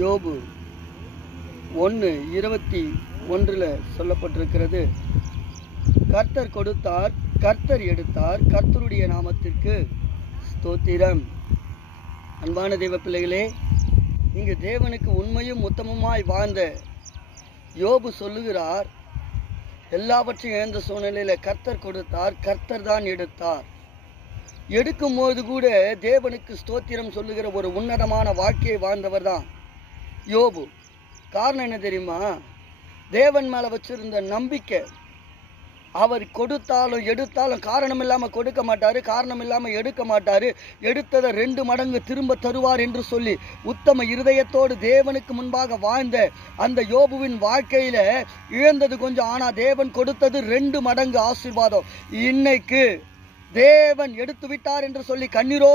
யோபு 1:21 சொல்லப்பட்டிருக்கிறது, கர்த்தர் கொடுத்தார், கர்த்தர் எடுத்தார், கர்த்தருடைய நாமத்திற்கு ஸ்தோத்திரம். அன்பான தெய்வ பிள்ளைகளே, இங்கு தேவனுக்கு உண்மையும் உத்தமமாய் வாழ்ந்த யோபு சொல்லுகிறார், எல்லாவற்றையும் இழந்த சூழ்நிலையில் கர்த்தர் கொடுத்தார், கர்த்தர் தான் எடுத்தார். எடுக்கும்போது கூட தேவனுக்கு ஸ்தோத்திரம் சொல்லுகிற ஒரு உன்னதமான வாழ்க்கையை வாழ்ந்தவர் தான் யோபு. காரணம் என்ன தெரியுமா? தேவன் மேலே வச்சிருந்த நம்பிக்கை. அவர் கொடுத்தாலும் எடுத்தாலும் காரணம் இல்லாமல் கொடுக்க மாட்டார், காரணம் இல்லாமல் எடுக்க மாட்டார். எடுத்ததை 2 மடங்கு திரும்ப தருவார் என்று சொல்லி உத்தம இருதயத்தோடு தேவனுக்கு முன்பாக வாழ்ந்த அந்த யோபுவின் வாழ்க்கையில் இழந்தது கொஞ்சம், ஆனால் தேவன் கொடுத்தது 2 மடங்கு ஆசீர்வாதம். இன்னைக்கு தேவன் எடுத்து விட்டார் என்று சொல்லி கண்ணீரோ